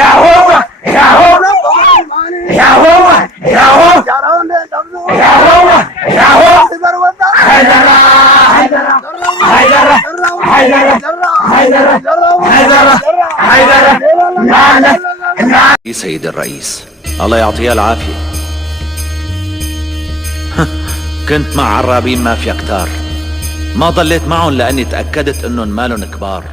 Yahoo! Yahoo! Yahoo! Yahoo! Yahoo! Yahoo! Haidara! Haidara! Haidara! Haidara! Haidara! Haidara! Haidara! سيد الرئيس الله يعطيه العافية. كنت مع عرابين مافيا كتار، ما ضليت معهم لأني تأكدت إنهم مالن كبار.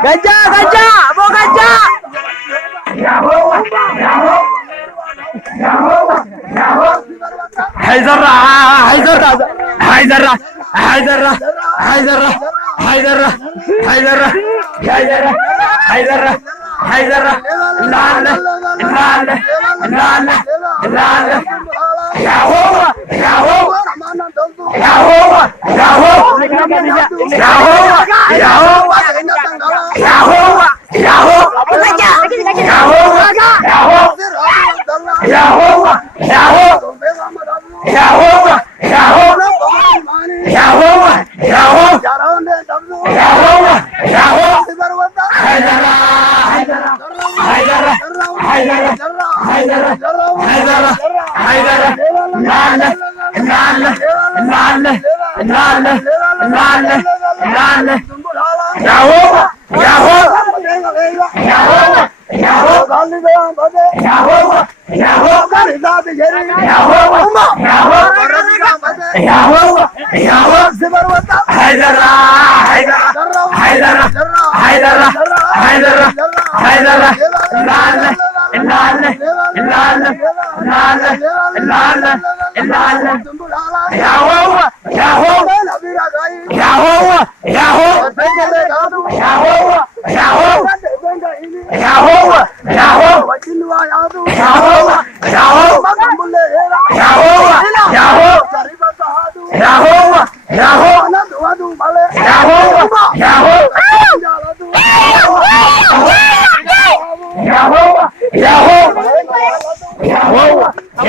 Gajah, gajah, mau gajah. Haidara! Haidara! Haidara! Haidara! Haidara! Haidara! Haidara! Haidara! Haidara! Haidara! Lala! Lala! Lala! Lala! Yahoo! Yahoo! Yahoo! Yahoo! Yahoo! Yahoo! Yahoo!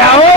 Yahoo!